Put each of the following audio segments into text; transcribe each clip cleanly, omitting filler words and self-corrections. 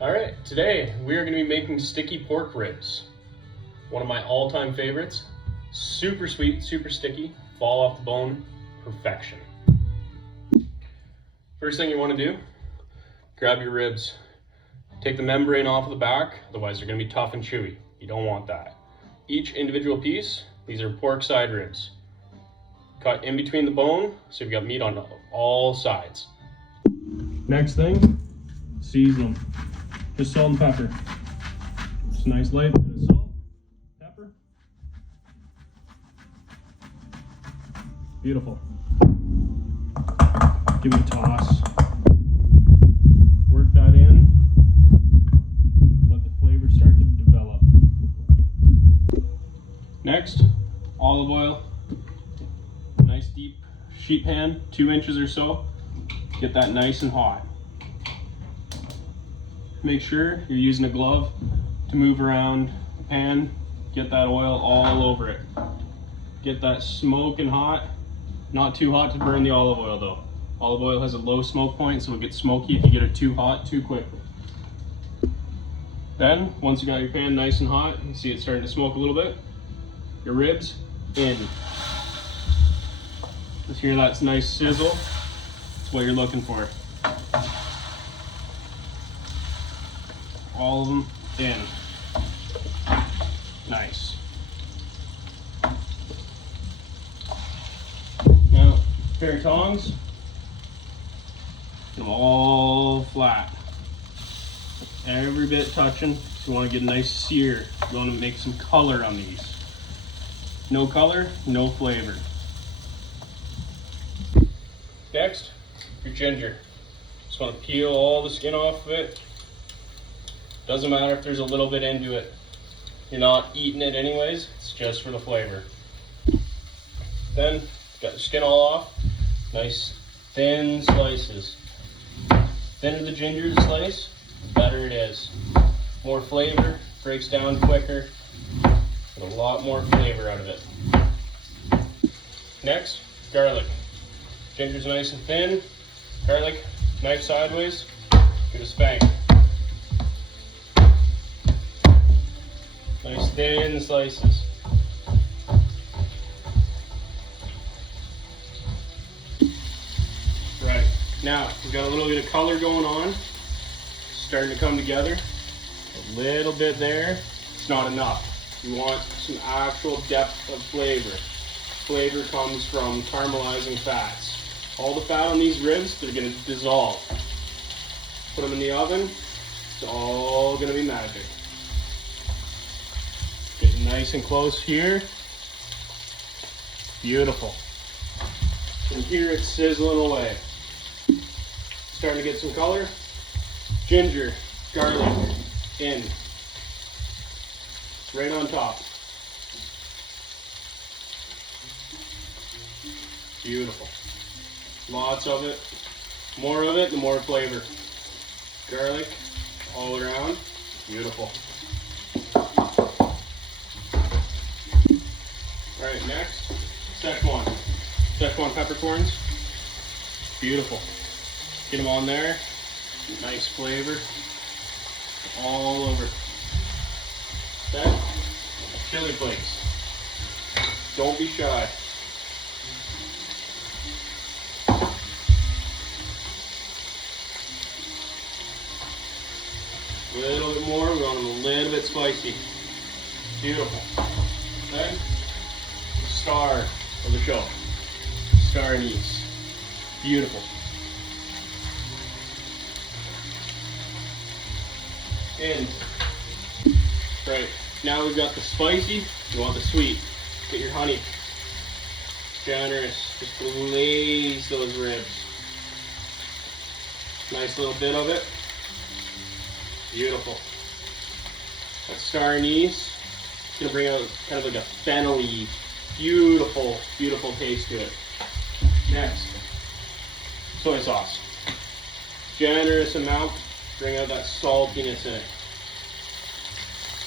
All right, today we are going to be making sticky pork ribs. One of my all-time favorites. Super sweet, super sticky, fall off the bone, perfection. First thing you want to do, grab your ribs. Take the membrane off of the back, otherwise they're going to be tough and chewy. You don't want that. Each individual piece, these are pork side ribs. Cut in between the bone, so you've got meat on all sides. Next thing, season them. Just salt and pepper. Just a nice light bit of salt, pepper. Beautiful. Give it a toss. Work that in. Let the flavor start to develop. Next, olive oil. Nice deep sheet pan, 2 inches or so. Get that nice and hot. Make sure you're using a glove to move around the pan. Get that oil all over it. Get that smoking hot. Not too hot to burn the olive oil though. Olive oil has a low smoke point, so it'll get smoky if you get it too hot too quickly. Then, once you got your pan nice and hot, you see it starting to smoke a little bit, your ribs in. Just hear that nice sizzle. That's what you're looking for. All of them in. Nice. Now, pair of tongs. Get them all flat. Every bit touching. So you want to get a nice sear. You want to make some color on these. No color, no flavor. Next, your ginger. Just want to peel all the skin off of it. Doesn't matter if there's a little bit into it. You're not eating it anyways, it's just for the flavor. Then, got the skin all off. Nice thin slices. Thinner the ginger the slice, the better it is. More flavor, breaks down quicker. Get a lot more flavor out of it. Next, garlic. Ginger's nice and thin. Garlic, knife sideways. Give it a spank. Nice thin slices. Right, now we've got a little bit of color going on. Starting to come together. A little bit there. It's not enough. You want some actual depth of flavor. Flavor comes from caramelizing fats. All the fat on these ribs, they're going to dissolve. Put them in the oven. It's all going to be magic. Getting nice and close here. Beautiful. And here it's sizzling away. Starting to get some color. Ginger, garlic, in. Right on top. Beautiful. Lots of it. More of it, the more flavor. Garlic all around. Beautiful. Alright, next, Szechuan. Szechuan peppercorns. Beautiful. Get them on there. Nice flavor. All over. Then, chili flakes. Don't be shy. A little bit more, we want them a little bit spicy. Beautiful. Okay? Star of the show. Star anise. Beautiful. And, right, now we've got the spicy, you want the sweet. Get your honey. Generous. Just glaze those ribs. Nice little bit of it. Beautiful. That star anise is going to bring out kind of like a fennel-y, beautiful, beautiful taste to it. Next, soy sauce. Generous amount, bring out that saltiness in it.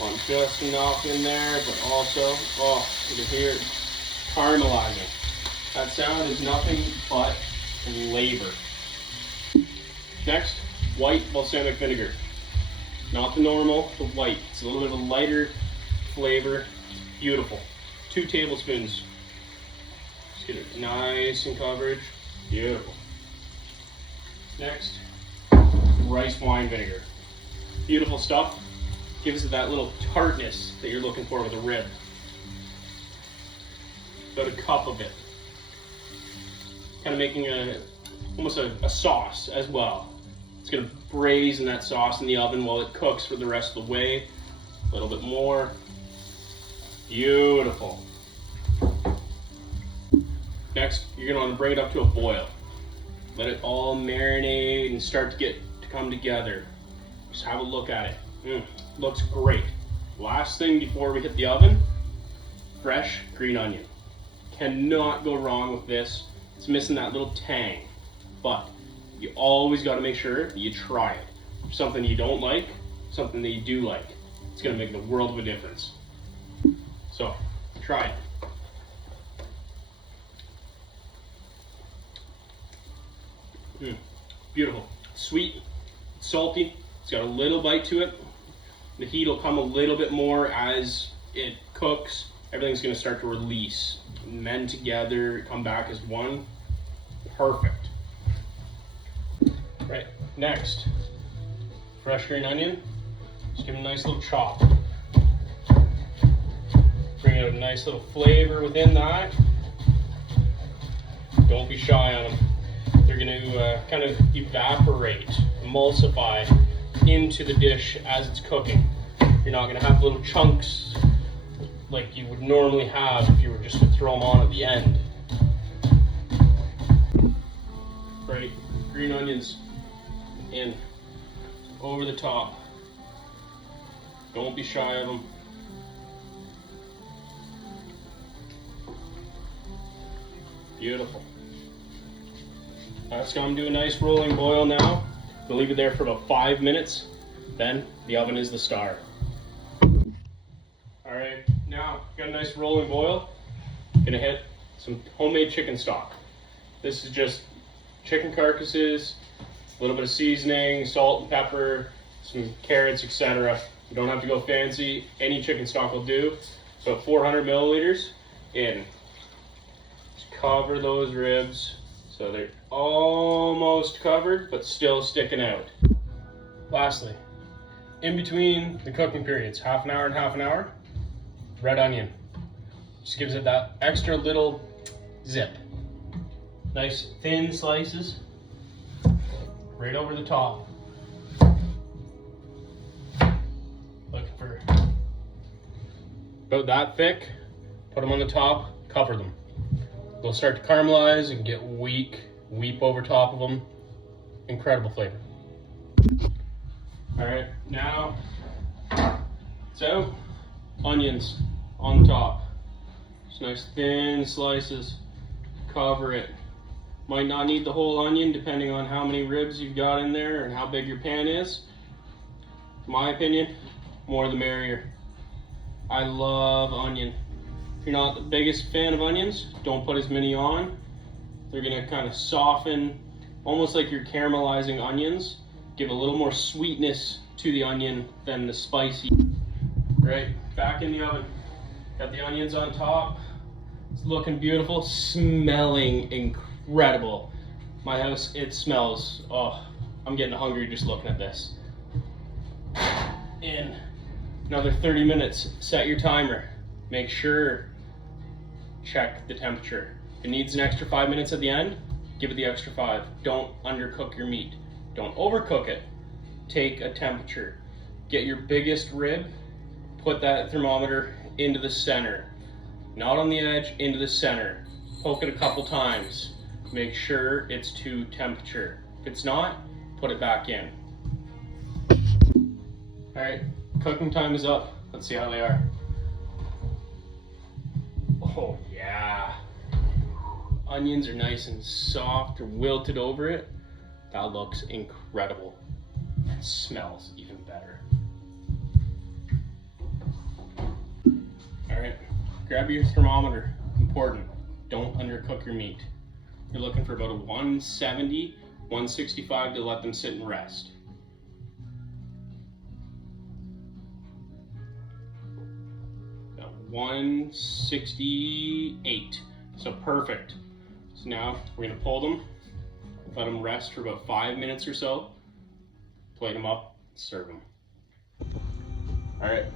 Want just enough in there, but also, oh, you can hear it caramelizing. That sound is nothing but flavor. Next, white balsamic vinegar. Not the normal, the white. It's a little bit of a lighter flavor. Beautiful. 2 tablespoons. Just get it nice and coverage. Beautiful. Next, rice wine vinegar. Beautiful stuff. Gives it that little tartness that you're looking for with a rib. About a cup of it. Kind of making almost a sauce as well. It's going to braise in that sauce in the oven while it cooks for the rest of the way. A little bit more. Beautiful. Next, you're going to want to bring it up to a boil. Let it all marinate and start to come together. Just have a look at it. Looks great. Last thing before we hit the oven, fresh green onion. Cannot go wrong with this. It's missing that little tang, but you always got to make sure that you try it. Something you don't like, something that you do like. It's going to make the world of a difference. So, try it. Beautiful. Sweet, salty. It's got a little bite to it. The heat will come a little bit more as it cooks. Everything's going to start to release. Mend together, come back as one. Perfect. Right, next, fresh green onion. Just give it a nice little chop. Bring out a nice little flavor within that. Don't be shy on them. They're going to kind of evaporate, emulsify into the dish as it's cooking. You're not going to have little chunks like you would normally have if you were just to throw them on at the end. Right, green onions in over the top. Don't be shy of them. Beautiful. That's going to do a nice rolling boil now. We'll leave it there for about 5 minutes. Then the oven is the star. Alright, now got a nice rolling boil. Gonna hit some homemade chicken stock. This is just chicken carcasses, a little bit of seasoning, salt and pepper, some carrots, etc. You don't have to go fancy. Any chicken stock will do. So 400 milliliters in. Just cover those ribs so they're almost covered but still sticking out. Lastly, in between the cooking periods, half an hour and half an hour, red onion. Just gives it that extra little zip. Nice thin slices right over the top. Looking for about that thick. Put them on the top, cover them. They'll start to caramelize and get weak, weep over top of them. Incredible flavor. All right, now so onions on top. Just nice thin slices. Cover it. Might not need the whole onion depending on how many ribs you've got in there and how big your pan is. In my opinion, more the merrier. I love onion. If you're not the biggest fan of onions, don't put as many on. They're gonna kind of soften, almost like you're caramelizing onions. Give a little more sweetness to the onion than the spicy. Right, back in the oven. Got the onions on top. It's looking beautiful, smelling incredible. My house, it smells, oh, I'm getting hungry just looking at this. In another 30 minutes, set your timer. Make sure, check the temperature. If it needs an extra 5 minutes at the end, give it the extra 5. Don't undercook your meat. Don't overcook it. Take a temperature. Get your biggest rib, put that thermometer into the center. Not on the edge, into the center. Poke it a couple times. Make sure it's to temperature. If it's not, put it back in. All right, cooking time is up. Let's see how they are. Oh yeah. Onions are nice and soft or wilted over it. That looks incredible. It smells even better. All right, grab your thermometer. Important, don't undercook your meat. You're looking for about a 170, 165 to let them sit and rest. 168. So perfect. So now we're gonna pull them, let them rest for about 5 minutes or so, plate them up, serve them. All right,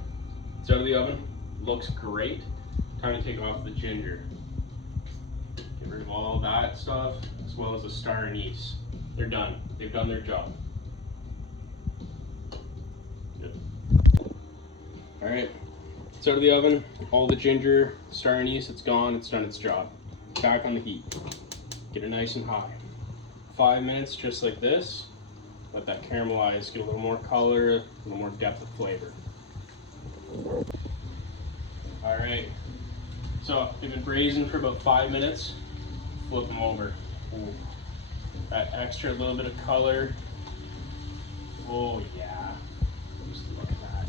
it's out of the oven, looks great. Time to take off the ginger. Get rid of all that stuff, as well as the star anise. They're done, they've done their job. Good. All right, it's out of the oven, all the ginger, star anise, it's gone, it's done its job. Back on the heat, get it nice and high. 5 minutes, just like this. Let that caramelize, get a little more color, a little more depth of flavor. All right, so they've been braising for about 5 minutes. Flip them over. Ooh. That extra little bit of color. Oh yeah, just look at that.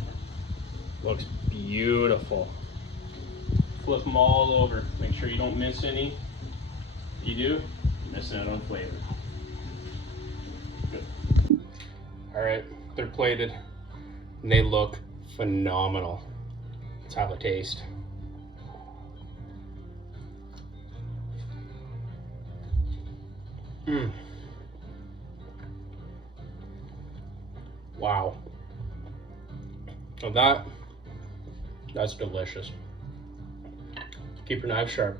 Looks beautiful. Flip them all over. Make sure you don't miss any. If you do, you're missing out on flavor. Good. All right, they're plated and they look phenomenal. Let's have a taste. Wow. So that's delicious. Keep your knife sharp.